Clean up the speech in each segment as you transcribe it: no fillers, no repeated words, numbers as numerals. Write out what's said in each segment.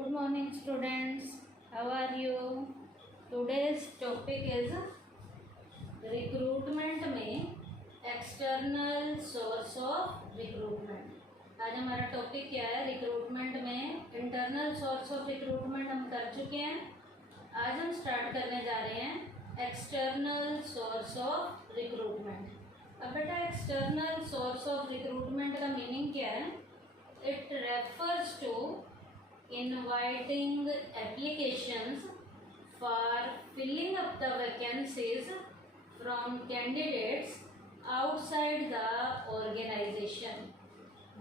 Good morning, students. How are you? Today's topic is recruitment में external source of recruitment. आज हमारा topic क्या है? रिक्रूटमेंट में इंटरनल सोर्स ऑफ रिक्रूटमेंट हम कर चुके हैं। आज हम स्टार्ट करने जा रहे हैं एक्सटर्नल सोर्स ऑफ रिक्रूटमेंट। अब बेटा एक्सटर्नल सोर्स ऑफ रिक्रूटमेंट का मीनिंग क्या है? It refers to inviting applications for filling up the vacancies from candidates outside the organization।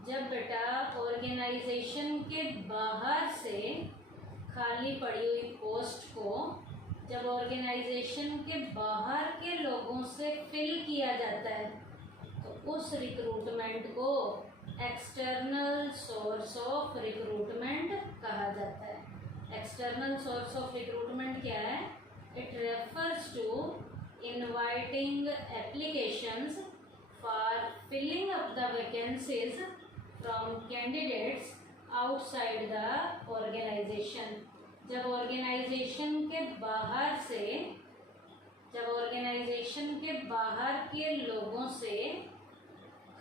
जब बेटा ऑर्गेनाइजेशन के बाहर से खाली पड़ी हुई पोस्ट को जब ऑर्गेनाइजेशन के बाहर के लोगों से फिल किया जाता है तो उस रिक्रूटमेंट को एक्सटर्नल सोर्स ऑफ रिक्रूटमेंट कहा जाता है। एक्सटर्नल सोर्स ऑफ रिक्रूटमेंट क्या है? It refers to inviting applications for filling up the vacancies from candidates outside the organisation. जब ऑर्गेनाइजेशन के बाहर के लोगों से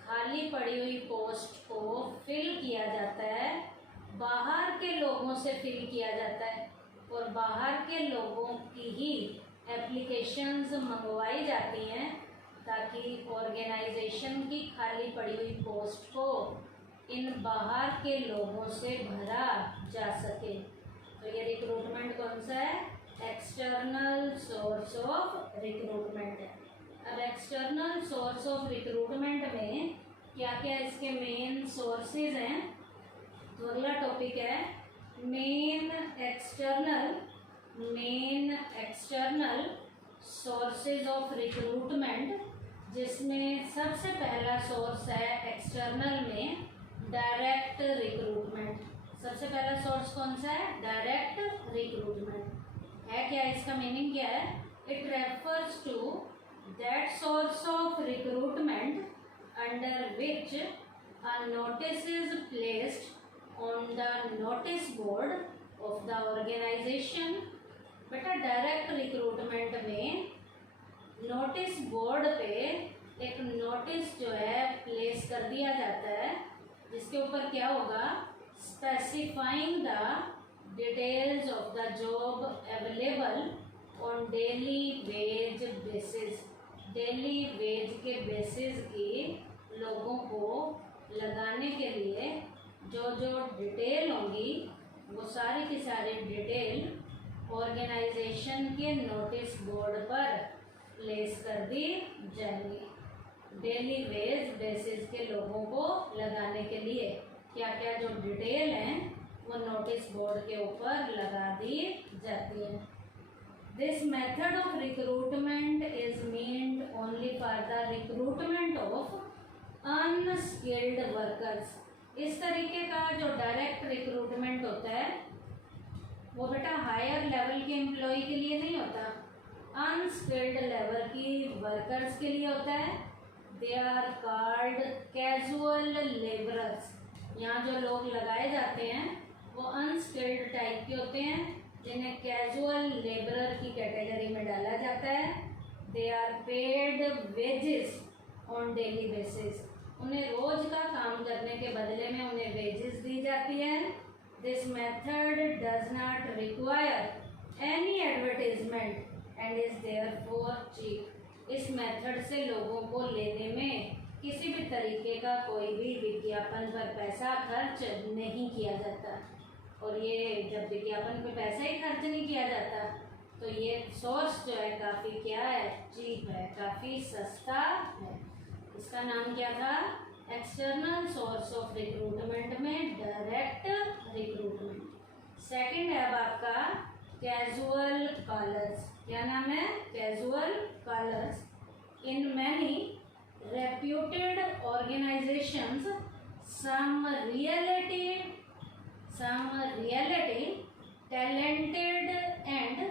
खाली पड़ी हुई पोस्ट को फिल किया जाता है, बाहर के लोगों से फिल किया जाता है और बाहर के लोगों की ही एप्लीकेशंस मंगवाई जाती हैं ताकि ऑर्गेनाइजेशन की खाली पड़ी हुई पोस्ट को इन बाहर के लोगों से भरा जा सके। तो ये रिक्रूटमेंट कौन सा है? एक्सटर्नल सोर्स ऑफ रिक्रूटमेंट है। अब एक्सटर्नल सोर्स ऑफ रिक्रूटमेंट में क्या क्या इसके मेन सोर्सेज हैं? तो अगला टॉपिक है main external sources of recruitment, जिसमें सबसे पहला सोर्स है एक्सटर्नल में डायरेक्ट रिक्रूटमेंट। सबसे पहला सोर्स कौन सा है? डायरेक्ट रिक्रूटमेंट है। क्या इसका मीनिंग क्या है? It refers to that source of recruitment under which a notice is placed on the notice board of the organization। बेटा डायरेक्ट रिक्रूटमेंट में नोटिस बोर्ड पे एक नोटिस जो है प्लेस कर दिया जाता है, जिसके ऊपर क्या होगा? Specifying the details of the job available on daily veg basis. Daily veg के बेसिस की लोगों को लगाने के लिए जो जो डिटेल होंगी वो सारी की सारी डिटेल ऑर्गेनाइजेशन के नोटिस बोर्ड पर प्लेस कर दी जाएंगी। डेली वेज बेसिस के लोगों को लगाने के लिए क्या क्या जो डिटेल हैं वो नोटिस बोर्ड के ऊपर लगा दी जाती है। This method of recruitment is meant only for the recruitment of unskilled workers। इस तरीके का जो डायरेक्ट रिक्रूटमेंट होता है वो बेटा हायर लेवल के एम्प्लॉय के लिए नहीं होता, अनस्किल्ड लेवल की वर्कर्स के लिए होता है। They are called casual labourers. यहाँ जो लोग लगाए जाते हैं वो अनस्किल्ड टाइप के होते हैं, जिन्हें कैजुअल लेबरर की कैटेगरी में डाला जाता है। They are paid wages on daily basis. उन्हें रोज का काम करने के बदले में उन्हें वेजेस दी जाती है। This method does not require any advertisement and is therefore cheap. इस मेथड से लोगों को लेने में किसी भी तरीके का कोई भी विज्ञापन पर पैसा खर्च नहीं किया जाता। और ये जब विज्ञापन पे पैसा ही खर्च नहीं किया जाता तो ये सोर्स जो है काफ़ी क्या है? चीप है, काफ़ी सस्ता है। इसका नाम क्या था? एक्सटर्नल सोर्स ऑफ रिक्रूटमेंट में डायरेक्ट रिक्रूटमेंट। सेकंड है अब आपका कैजुअल कॉलर्स। क्या नाम है? Casual callers. In many reputed organisations some reality talented and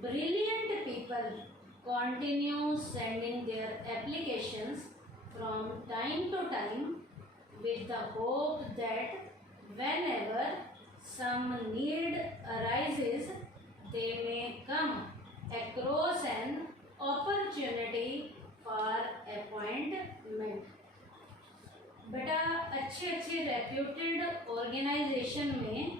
brilliant people continue sending their applications from time to time with the hope that whenever some need arises, they may come across an opportunity for appointment. बेटा अच्छे reputed organisation में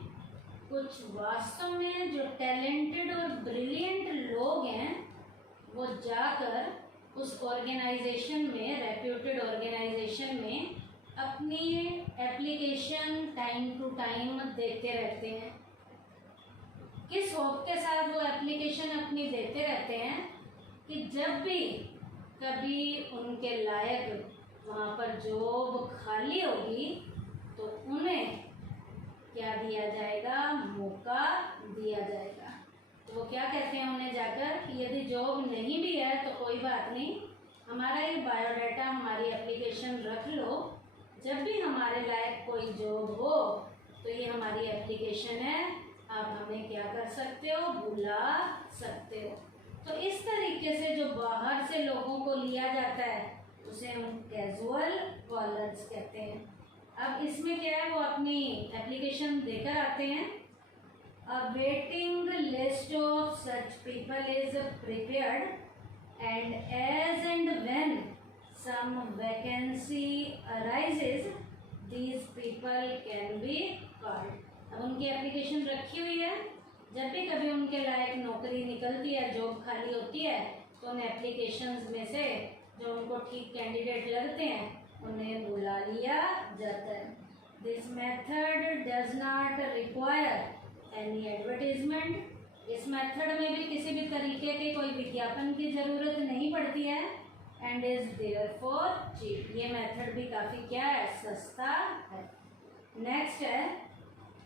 कुछ वास्तव में जो talented और brilliant लोग हैं वो जाकर उस ऑर्गेनाइजेशन में, रेप्यूटेड ऑर्गेनाइजेशन में अपनी एप्लीकेशन टाइम टू टाइम देते रहते हैं। किस होप के साथ वो एप्लीकेशन अपनी देते रहते हैं कि जब भी कभी उनके लायक वहाँ पर जॉब खाली होगी तो उन्हें क्या दिया जाएगा, मौका दिया जाएगा। तो वो क्या कहते हैं उन्हें जाकर कि यदि जॉब नहीं भी है तो कोई बात नहीं, हमारा ये बायोडाटा, हमारी एप्लीकेशन रख लो, जब भी हमारे लायक कोई जॉब हो तो ये हमारी एप्लीकेशन है, आप हमें क्या कर सकते हो, बुला सकते हो। तो इस तरीके से जो बाहर से लोगों को लिया जाता है उसे हम कैजुअल कॉलर्स कहते हैं। अब इसमें क्या है, वो अपनी एप्लीकेशन देकर आते हैं। A waiting list of such people is prepared and as and when some vacancy arises, these people can be called. अब उनकी एप्लीकेशन रखी हुई है, जब भी कभी उनके लायक नौकरी निकलती है, जॉब खाली होती है, तो उन एप्लीकेशंस में से जो उनको ठीक कैंडिडेट लगते हैं उन्हें बुला लिया जाता है। This method does not require any advertisement. इस मेथड में भी किसी भी तरीके के कोई विज्ञापन की ज़रूरत नहीं पड़ती है। And is therefore cheap. ये मेथड भी काफ़ी क्या है, सस्ता है। नेक्स्ट है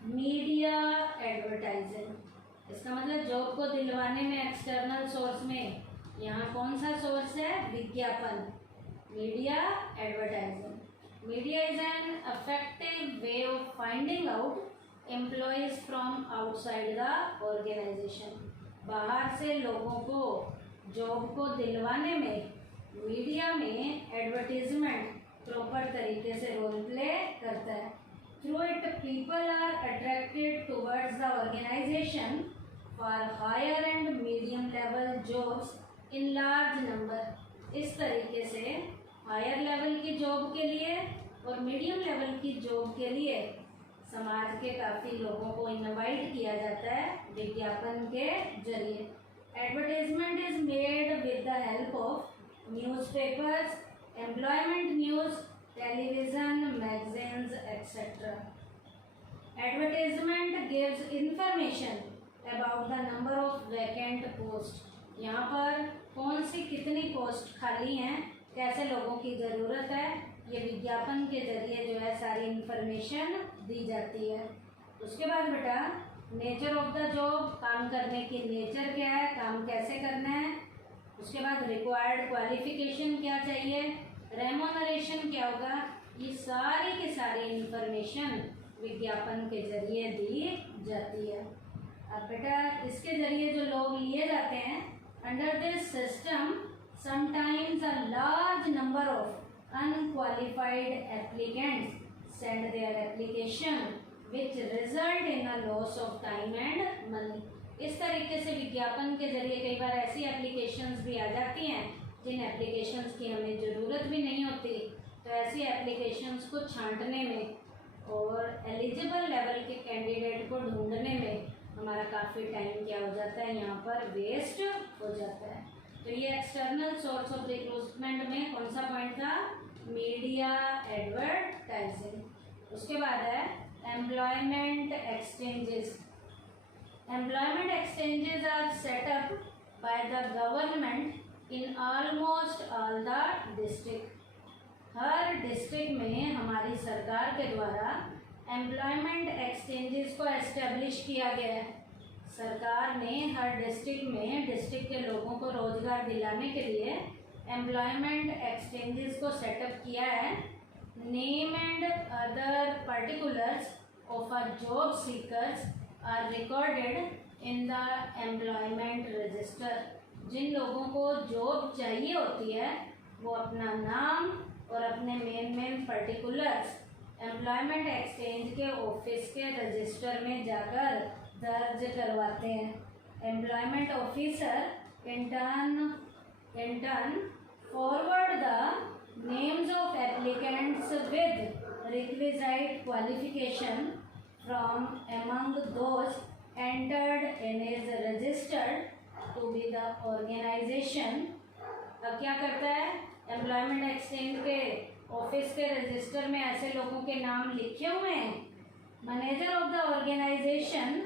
मीडिया एडवर्टाइजिंग। इसका मतलब जॉब को दिलवाने में एक्सटर्नल सोर्स में यहाँ कौन सा सोर्स है, विज्ञापन, media advertising. Media is an effective way of finding out employees from outside the organisation. बाहर से लोगों को जॉब को दिलवाने में मीडिया में एडवर्टीजमेंट प्रॉपर तरीके से रोल प्ले करता है। Through it people are attracted towards the organisation for higher and medium level jobs in large number. इस तरीके से हायर लेवल की जॉब के लिए और मीडियम लेवल की जॉब के लिए समाज के काफ़ी लोगों को इनवाइट किया जाता है विज्ञापन के जरिए। Advertisement is made with the help of newspapers, employment news, television, magazines, etc. Advertisement gives information about the number of vacant posts. यहाँ पर कौन सी कितनी पोस्ट खाली हैं, कैसे लोगों की ज़रूरत है, ये विज्ञापन के जरिए जो है सारी इंफॉर्मेशन दी जाती है। उसके बाद बेटा नेचर ऑफ द जॉब, काम करने की नेचर क्या है, काम कैसे करना है। उसके बाद रिक्वायर्ड क्वालिफिकेशन क्या चाहिए, रेमोनरेशन क्या होगा, ये सारी की सारी इंफॉर्मेशन विज्ञापन के जरिए दी जाती है। अब बेटा इसके जरिए जो लोग लिए जाते हैं, under this system sometimes a large number of unqualified applicants send their application which result in a loss of time and money. इस तरीके से विज्ञापन के जरिए कई बार ऐसी एप्लीकेशंस भी आ जाती हैं जिन एप्लीकेशंस की हमें ज़रूरत भी नहीं होती, तो ऐसी एप्लीकेशंस को छांटने में और एलिजिबल लेवल के कैंडिडेट को ढूंढने में हमारा काफ़ी टाइम क्या हो जाता है, यहाँ पर वेस्ट हो जाता है। तो ये एक्सटर्नल सोर्स ऑफ रिक्रूटमेंट में कौन सा पॉइंट था, मीडिया एडवर्टाइजिंग। उसके बाद है employment exchanges. Employment exchanges are set up by the government in almost all the district. Her district में हमारी सरकार के द्वारा एम्प्लॉयमेंट एक्सचेंजेस को एस्टेब्लिश किया गया है। सरकार ने हर डिस्ट्रिक्ट में डिस्ट्रिक्ट के लोगों को रोजगार दिलाने के लिए एम्प्लॉयमेंट एक्सचेंजेस को सेटअप किया है। Name and other particulars of a job seekers are recorded in the employment register. जिन लोगों को जॉब चाहिए होती है वो अपना नाम और अपने मेन पर्टिकुलर्स एम्प्लॉयमेंट एक्सचेंज के ऑफिस के रजिस्टर में जाकर दर्ज करवाते हैं। Employment officer in turn forward the names of applicants with requisite qualification from among those entered in is registered to be the organization। अब क्या करता है, एम्प्लॉयमेंट एक्सचेंज के ऑफिस के रजिस्टर में ऐसे लोगों के नाम लिखे हुए हैं। Manager of the organisation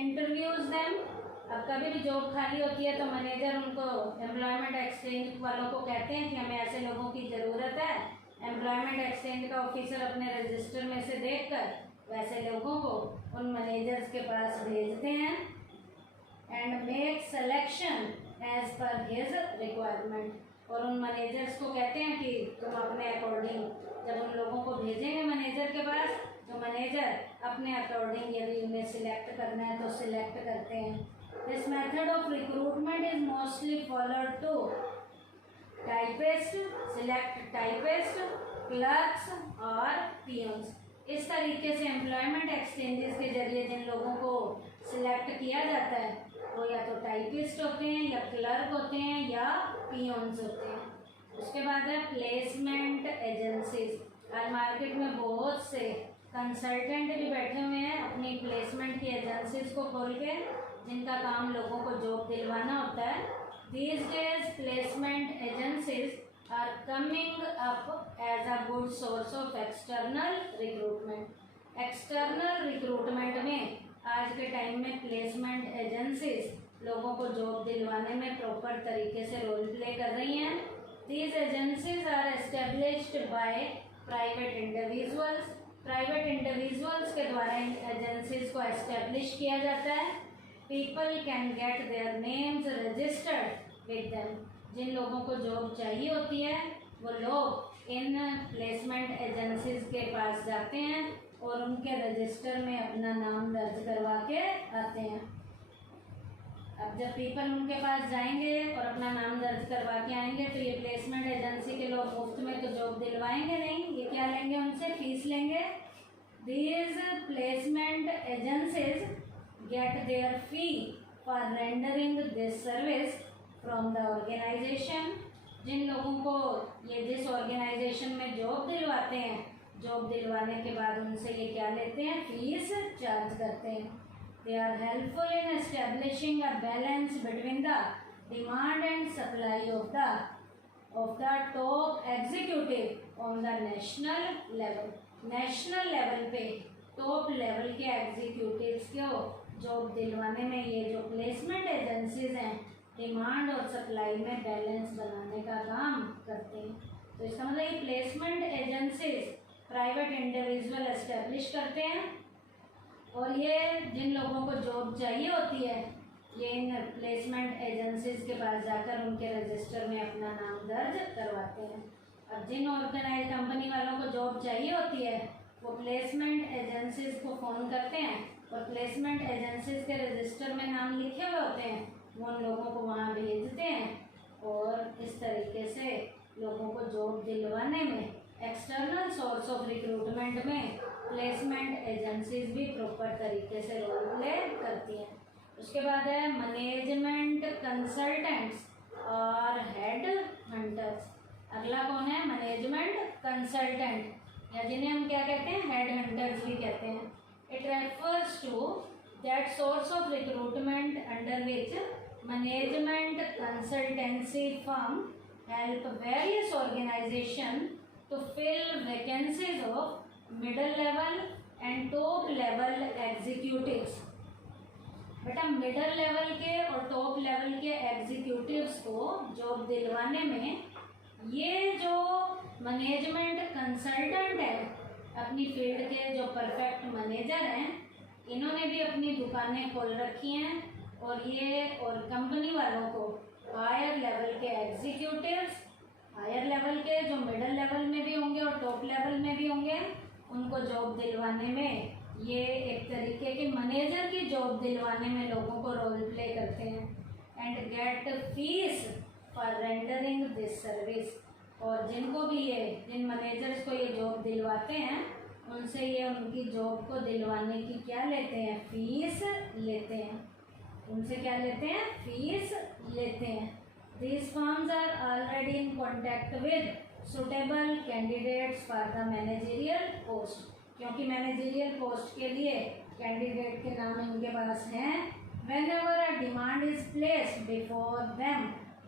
interviews them. अब कभी भी जॉब खाली होती है तो मैनेजर उनको एम्प्लॉयमेंट एक्सचेंज वालों को कहते हैं कि हमें ऐसे लोगों की ज़रूरत है। एम्प्लॉयमेंट एक्सचेंज का ऑफिसर अपने रजिस्टर में से देखकर वैसे लोगों को उन मैनेजर्स के पास भेजते हैं and make selection as per his requirement. और उन मैनेजर्स को कहते हैं कि तुम अपने अकॉर्डिंग, जब उन लोगों को भेजेंगे मैनेजर के पास तो मैनेजर अपने अकॉर्डिंग यदि उन्हें सिलेक्ट करना है तो सिलेक्ट करते हैं। This method of recruitment is mostly followed to typist, select typist, clerks और पियन्स। इस तरीके से एम्प्लॉयमेंट एक्सचेंजेस के जरिए जिन लोगों को सिलेक्ट किया जाता है वो या तो टाइपिस्ट होते हैं या क्लर्क होते हैं या पियन्स होते हैं। उसके बाद है प्लेसमेंट एजेंसीज। आज मार्केट में बहुत से कंसल्टेंट भी बैठे हुए हैं अपनी प्लेसमेंट की एजेंसीज को खोल के, जिनका काम लोगों को जॉब दिलवाना होता है। These days placement agencies are coming up as a good source of external recruitment। External recruitment में आज के टाइम में प्लेसमेंट एजेंसीज लोगों को जॉब दिलवाने में प्रॉपर तरीके से रोल प्ले कर रही हैं। These agencies are established by private individuals. Private individuals के द्वारा इन एजेंसीज को एस्टेब्लिश किया जाता है। People can get their names registered with them. जिन लोगों को जॉब चाहिए होती है वो लोग इन प्लेसमेंट एजेंसीज के पास जाते हैं और उनके रजिस्टर में अपना नाम दर्ज करवा के आते हैं। अब जब पीपल उनके पास जाएंगे और अपना नाम दर्ज करवा के आएंगे तो ये प्लेसमेंट एजेंसी के लोग मुफ्त में तो जॉब दिलवाएंगे नहीं, ये क्या लेंगे, उनसे फीस लेंगे। These placement agencies get their fee for rendering this service from the organisation. जिन लोगों को ये जिस ऑर्गेनाइजेशन में जॉब दिलवाते हैं, जॉब दिलवाने के बाद उनसे ये क्या लेते हैं, फीस चार्ज करते हैं। They are helpful in establishing a balance between the demand and supply of the top executive on the national level. National level पे टॉप लेवल के एग्जीक्यूटिव्स को जॉब दिलवाने में ये जो प्लेसमेंट एजेंसीज हैं डिमांड और सप्लाई में बैलेंस बनाने का काम करते हैं। तो इसका मतलब ये placement agencies private individual establish करते हैं और ये जिन लोगों को जॉब चाहिए होती है ये इन प्लेसमेंट एजेंसीज के पास जाकर उनके रजिस्टर में अपना नाम दर्ज करवाते हैं। अब जिन ऑर्गेनाइज कंपनी वालों को जॉब चाहिए होती है वो प्लेसमेंट एजेंसीज को फ़ोन करते हैं और प्लेसमेंट एजेंसीज के रजिस्टर में नाम लिखे हुए होते हैं, वो उन लोगों को वहाँ भेजते हैं और इस तरीके से लोगों को जॉब दिलवाने में एक्सटर्नल सोर्स ऑफ रिक्रूटमेंट में प्लेसमेंट एजेंसीज भी प्रॉपर तरीके से रोल प्ले करती हैं। उसके बाद है मैनेजमेंट कंसल्टेंट्स और हेड हंटर्स। अगला कौन है, मैनेजमेंट कंसल्टेंट या जिन्हें हम क्या कहते हैं, हेड हंटर्स भी कहते हैं। It refers to that source of recruitment under which management consultancy firm help various organization to fill vacancies of middle level and top level executives। बेटा मिडल लेवल के और टॉप लेवल के executives को job दिलवाने में ये जो management consultant है, अपनी फील्ड के जो परफेक्ट मैनेजर हैं, इन्होंने भी अपनी दुकानें खोल रखी हैं और ये और कंपनी वालों को हायर लेवल के एग्जीक्यूटिव्स, हायर लेवल के जो मिडल लेवल में भी होंगे और टॉप लेवल में भी होंगे, उनको जॉब दिलवाने में ये एक तरीके के मैनेजर की जॉब दिलवाने में लोगों को रोल प्ले करते हैं। And get fees for rendering this service. और जिनको भी ये जिन मैनेजर्स को ये जॉब दिलवाते हैं उनसे ये उनकी जॉब को दिलवाने की क्या लेते हैं, फीस लेते हैं। उनसे क्या लेते हैं, फीस लेते हैं। These firms are already in contact with suitable candidates for the managerial post, क्योंकि मैनेजरियल पोस्ट के लिए कैंडिडेट के नाम इनके पास हैं। Whenever a demand is placed before them,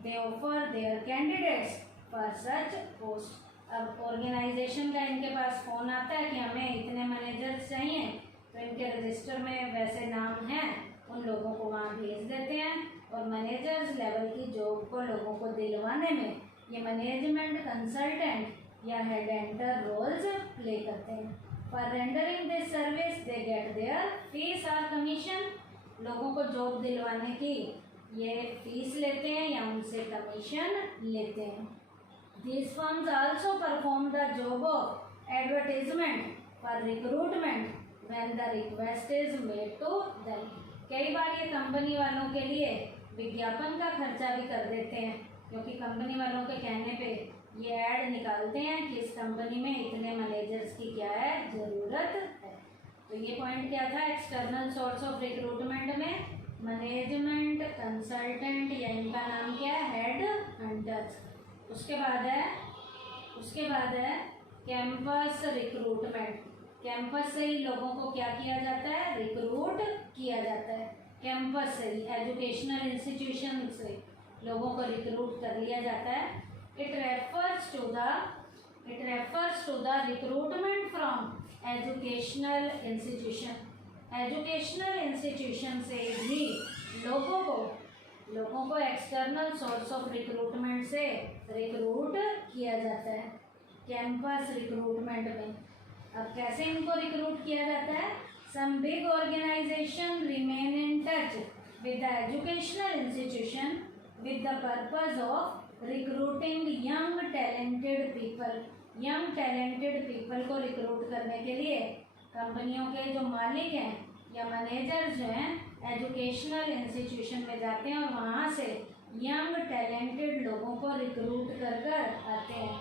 they offer their candidates for such post। अब ऑर्गेनाइजेशन का इनके पास फ़ोन आता है कि हमें इतने मैनेजर्स चाहिए, तो इनके रजिस्टर में वैसे नाम हैं, उन लोगों को वहाँ भेज देते हैं और मैनेजर्स लेवल की जॉब को लोगों को दिलवाने में ये मैनेजमेंट कंसल्टेंट या हेड एंटर रोल्स प्ले करते हैं। For rendering this service they get there fees और कमीशन। लोगों को जॉब दिलवाने की ये फीस लेते हैं या उनसे कमीशन लेते हैं। These firms also perform the job of advertisement for recruitment when the request is made to them। कई बार ये कंपनी वालों के लिए विज्ञापन का खर्चा भी कर देते हैं, क्योंकि कंपनी वालों के कहने पे ये ऐड निकालते हैं कि इस कंपनी में इतने मैनेजर्स की क्या है, ज़रूरत है। तो ये पॉइंट क्या था, एक्सटर्नल सोर्स ऑफ रिक्रूटमेंट में मैनेजमेंट कंसल्टेंट या इनका नाम क्या है, हेड हंटर्स। उसके बाद है कैंपस रिक्रूटमेंट। कैंपस से ही लोगों को क्या किया जाता है, रिक्रूट किया जाता है। कैंपस से ही, एजुकेशनल इंस्टीट्यूशन से लोगों को रिक्रूट कर लिया जाता है। It refers to the recruitment from educational institution. Educational institution से भी लोगों को एक्सटर्नल सोर्स ऑफ रिक्रूटमेंट से रिक्रूट किया जाता है कैंपस रिक्रूटमेंट में। अब कैसे इनको रिक्रूट किया जाता है, some big organisation remain in touch with the educational institution with the purpose of recruiting young talented people. Young talented people को रिक्रूट करने के लिए कंपनियों के जो मालिक हैं या मैनेजर्स जो हैं एजुकेशनल इंस्टीट्यूशन में जाते हैं और वहाँ से यंग टैलेंटेड लोगों को रिक्रूट कर आते हैं।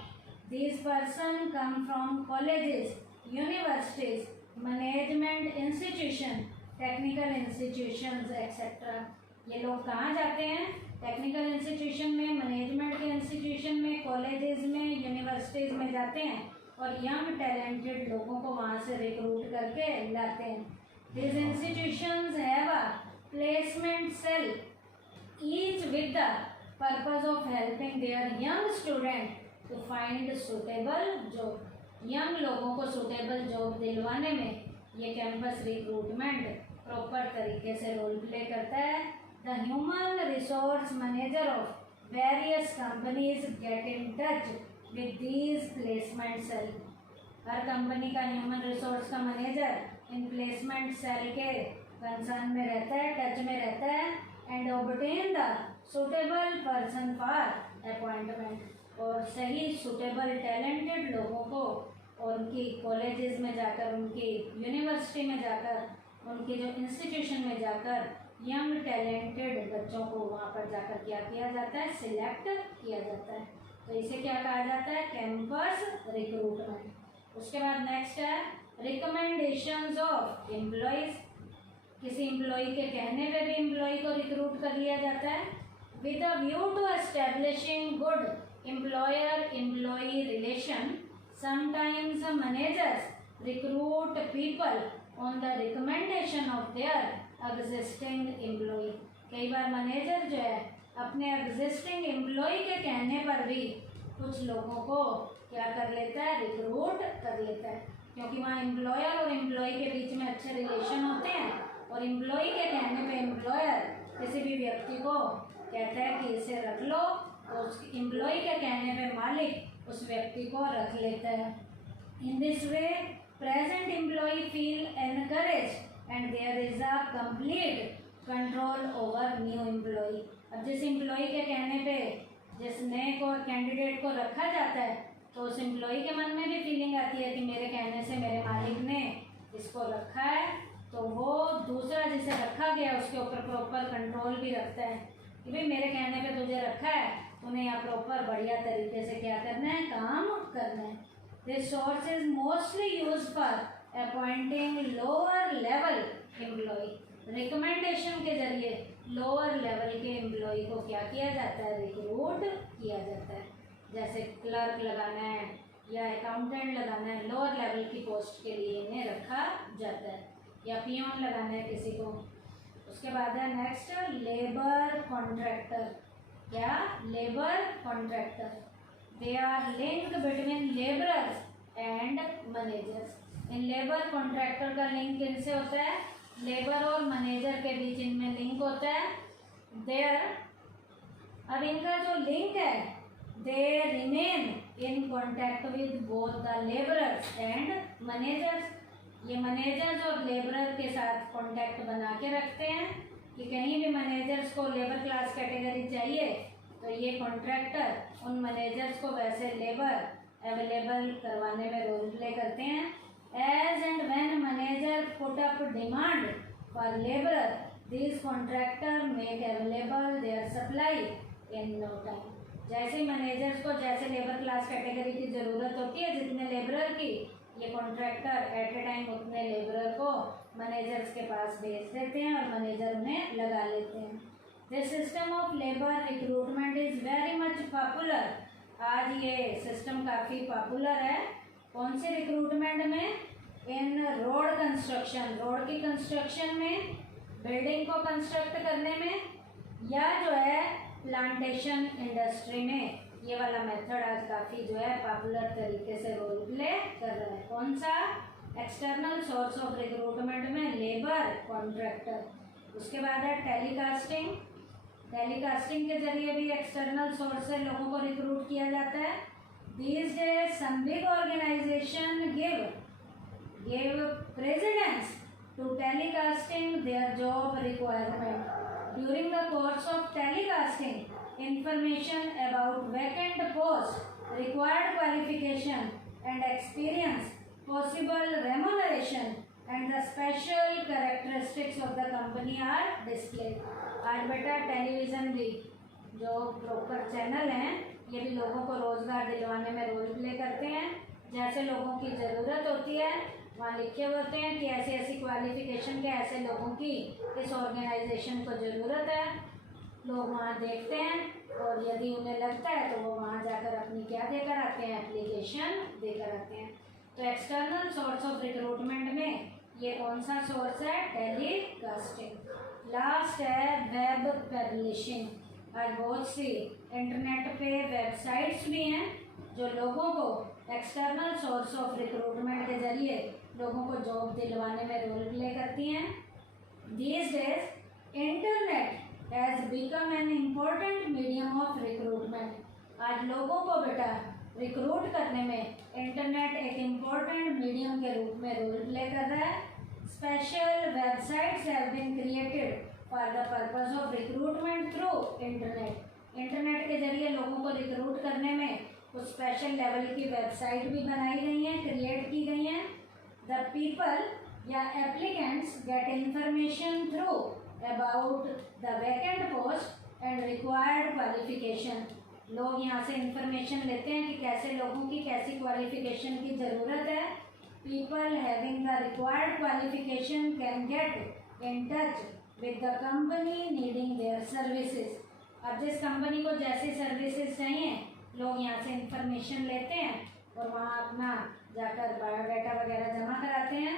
This person come from colleges, universities, management institution, technical institutions etcetera. ये लोग कहाँ जाते हैं, टेक्निकल इंस्टीट्यूशन में, मैनेजमेंट के इंस्टीट्यूशन में, कॉलेजेस में, यूनिवर्सिटीज़ में जाते हैं और यंग टैलेंटेड लोगों को वहाँ से रिक्रूट करके लाते हैं। These institutions have a placement cell, each with the purpose of helping their young student to find suitable job। Young लोगों को सुटेबल जॉब दिलवाने में ये कैंपस रिक्रूटमेंट प्रॉपर तरीके से रोल प्ले करता है। The human resource manager of various companies get in touch with these placement cell. हर कंपनी का ह्यूमन रिसोर्स का मैनेजर इन प्लेसमेंट सेल के कंसर्न में रहता है, टच में रहता है, and obtain the suitable person for appointment. और सही सुटेबल टैलेंटेड लोगों को और उनकी कॉलेजेस में जाकर, उनकी यूनिवर्सिटी में जाकर, उनके जो इंस्टीट्यूशन में जाकर यंग टैलेंटेड बच्चों को वहाँ पर जाकर क्या किया जाता है, सिलेक्ट किया जाता है। तो इसे क्या कहा जाता है, कैंपस रिक्रूटमेंट। उसके बाद नेक्स्ट है रिकमेंडेशंस ऑफ एम्प्लॉयज। किसी एम्प्लॉय के कहने पे भी एम्प्लॉय को रिक्रूट कर लिया जाता है। With a view to establishing good employer employee relation, sometimes managers recruit people on the recommendation of their existing employee. कई बार मैनेजर जो है अपने एग्जिस्टिंग एम्प्लॉय के कहने पर भी कुछ लोगों को क्या कर लेता है, रिक्रूट कर लेता है, क्योंकि वहाँ एम्प्लॉयर और एम्प्लॉय के बीच में अच्छे रिलेशन होते हैं और एम्प्लॉय के कहने पे एम्प्लॉयर किसी भी व्यक्ति को कहता है कि इसे रख लो, तो उस एम्प्लॉय के कहने पे मालिक उस व्यक्ति को रख लेता है। In this way present employee feel encourage and there is a complete control over new employee. अब जिस एम्प्लॉय के कहने पे जिस नए को कैंडिडेट को रखा जाता है, तो उस एम्प्लॉय के मन में भी फीलिंग आती है कि मेरे कहने से मेरे मालिक ने इसको रखा है, तो वो दूसरा जिसे रखा गया उसके ऊपर प्रॉपर कंट्रोल भी रखता है कि भाई मेरे कहने पे तुझे रखा है, उन्हें यहाँ प्रॉपर बढ़िया तरीके से क्या करना है, काम करना है। This source is mostly use for appointing lower level employee. Recommendation के जरिए लोअर लेवल के एम्प्लॉय को क्या किया जाता है, रिक्रूट किया जाता है। जैसे क्लर्क लगाना है या अकाउंटेंट लगाना है, लोअर लेवल की पोस्ट के लिए इन्हें रखा जाता है, या पियोन लगाना है किसी को। उसके बाद है नेक्स्ट लेबर कॉन्ट्रैक्टर। क्या, labour contractor. They are linked between labourers and managers. इन लेबर कॉन्ट्रैक्टर का लिंक किनसे होता है, लेबर और मैनेजर के बीच इनमें लिंक होता है। देयर, अब इनका जो लिंक है, they remain in contact with both the labourers and managers. ये मैनेजर्स और लेबरर के साथ कॉन्टैक्ट बना के रखते हैं कि कहीं भी मैनेजर्स को लेबर क्लास कैटेगरी चाहिए तो ये कॉन्ट्रैक्टर उन मैनेजर्स को वैसे लेबर अवेलेबल करवाने में रोल प्ले करते हैं। As and when manager put up demand for laborer, these contractor make available their supply in no time. जैसे मैनेजर्स को जैसे लेबर क्लास कैटेगरी की ज़रूरत होती है जितने लेबरर की, ये कॉन्ट्रैक्टर एट ए टाइम उतने लेबरर को मैनेजर्स के पास भेज देते हैं और मैनेजर उन्हें लगा लेते हैं। This system of labour recruitment is very much popular. आज ये सिस्टम काफ़ी पॉपुलर है। कौन से रिक्रूटमेंट में, इन रोड कंस्ट्रक्शन, रोड की कंस्ट्रक्शन में, बिल्डिंग को कंस्ट्रक्ट करने में, या जो है प्लांटेशन इंडस्ट्री में। ये वाला मेथड आज काफ़ी जो है पॉपुलर तरीके से रोल प्ले कर रहा है। कौन सा, एक्सटर्नल सोर्स ऑफ रिक्रूटमेंट में लेबर कॉन्ट्रैक्टर। उसके बाद है टेलीकास्टिंग। टेलीकास्टिंग के जरिए भी एक्सटर्नल सोर्स से लोगों को रिक्रूट किया जाता है। These days, some big organization give precedence to telecasting their job requirement. During the course of telecasting, information about vacant post, required qualification and experience, possible remuneration, and the special characteristics of the company are displayed. आज बेटा television भी जो proper channel हैं ये भी लोगों को रोज़गार दिलवाने में रोल प्ले करते हैं। जैसे लोगों की ज़रूरत होती है वहाँ लिखे होते हैं कि ऐसी ऐसी क्वालिफ़िकेशन के ऐसे लोगों की इस ऑर्गेनाइजेशन को ज़रूरत है। लोग वहाँ देखते हैं और यदि उन्हें लगता है तो वो वहाँ जाकर अपनी क्या देकर आते हैं, एप्लीकेशन देकर आते हैं। तो एक्सटर्नल सोर्स ऑफ रिक्रूटमेंट में ये कौन सा सोर्स है, टेलीकास्टिंग। लास्ट है वेब पब्लिशिंग। आज बहुत सी इंटरनेट पे वेबसाइट्स भी हैं जो लोगों को एक्सटर्नल सोर्स ऑफ रिक्रूटमेंट के जरिए लोगों को जॉब दिलवाने में रोल प्ले करती हैं। These days internet has become an important medium of recruitment. आज लोगों को बेटा रिक्रूट करने में इंटरनेट एक इम्पोर्टेंट मीडियम के रूप में रोल प्ले कर रहा है। Special websites have been created for the purpose of recruitment through internet. Internet के जरिए लोगों को रिक्रूट करने में कुछ स्पेशल लेवल की वेबसाइट भी बनाई गई हैं, क्रिएट की गई हैं। द पीपल या applicants get information through about the vacant post and required qualification. लोग यहाँ से इंफॉर्मेशन लेते हैं कि कैसे लोगों की कैसी क्वालिफिकेशन की ज़रूरत है। People having the required qualification can get in touch with the company needing their services. अब जिस कंपनी को जैसी सर्विसेज चाहिए लोग यहाँ से इंफॉर्मेशन लेते हैं और वहाँ अपना जाकर बायोडाटा वगैरह जमा कराते हैं।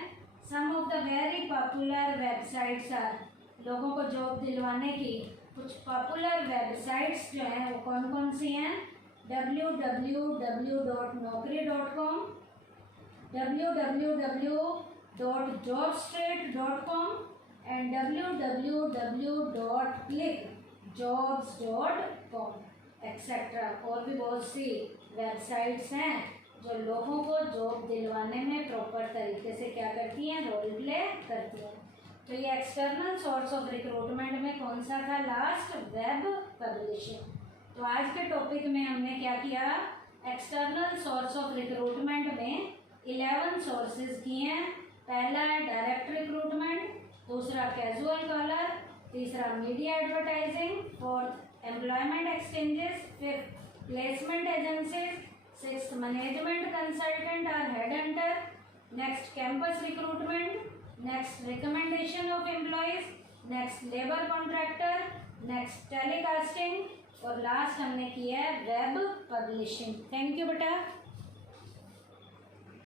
Some of the very popular websites are, लोगों को जॉब दिलवाने की कुछ पॉपुलर वेबसाइट्स जो हैं वो कौन कौन सी हैं, www.naukri.com, www.jobstreet.com and www.clickjobs.com etcetera. और भी बहुत सी वेबसाइट्स हैं जो लोगों को जॉब दिलवाने में प्रॉपर तरीके से क्या करती हैं, रोल प्ले करती हैं। तो ये एक्सटर्नल सोर्स ऑफ रिक्रूटमेंट में कौन सा था, लास्ट, वेब पब्लिशिंग। तो आज के टॉपिक में हमने क्या किया, एक्सटर्नल सोर्स ऑफ रिक्रूटमेंट में 11 सोर्सेज किए हैं। पहला है डायरेक्ट रिक्रूटमेंट, दूसरा कैजुअल कॉलर, तीसरा media advertising, fourth employment exchanges, fifth placement agencies, sixth management consultant और head hunter, next campus recruitment, next recommendation of employees, next labour contractor, next telecasting और last हमने किया है वेब पब्लिशिंग। थैंक यू बेटा।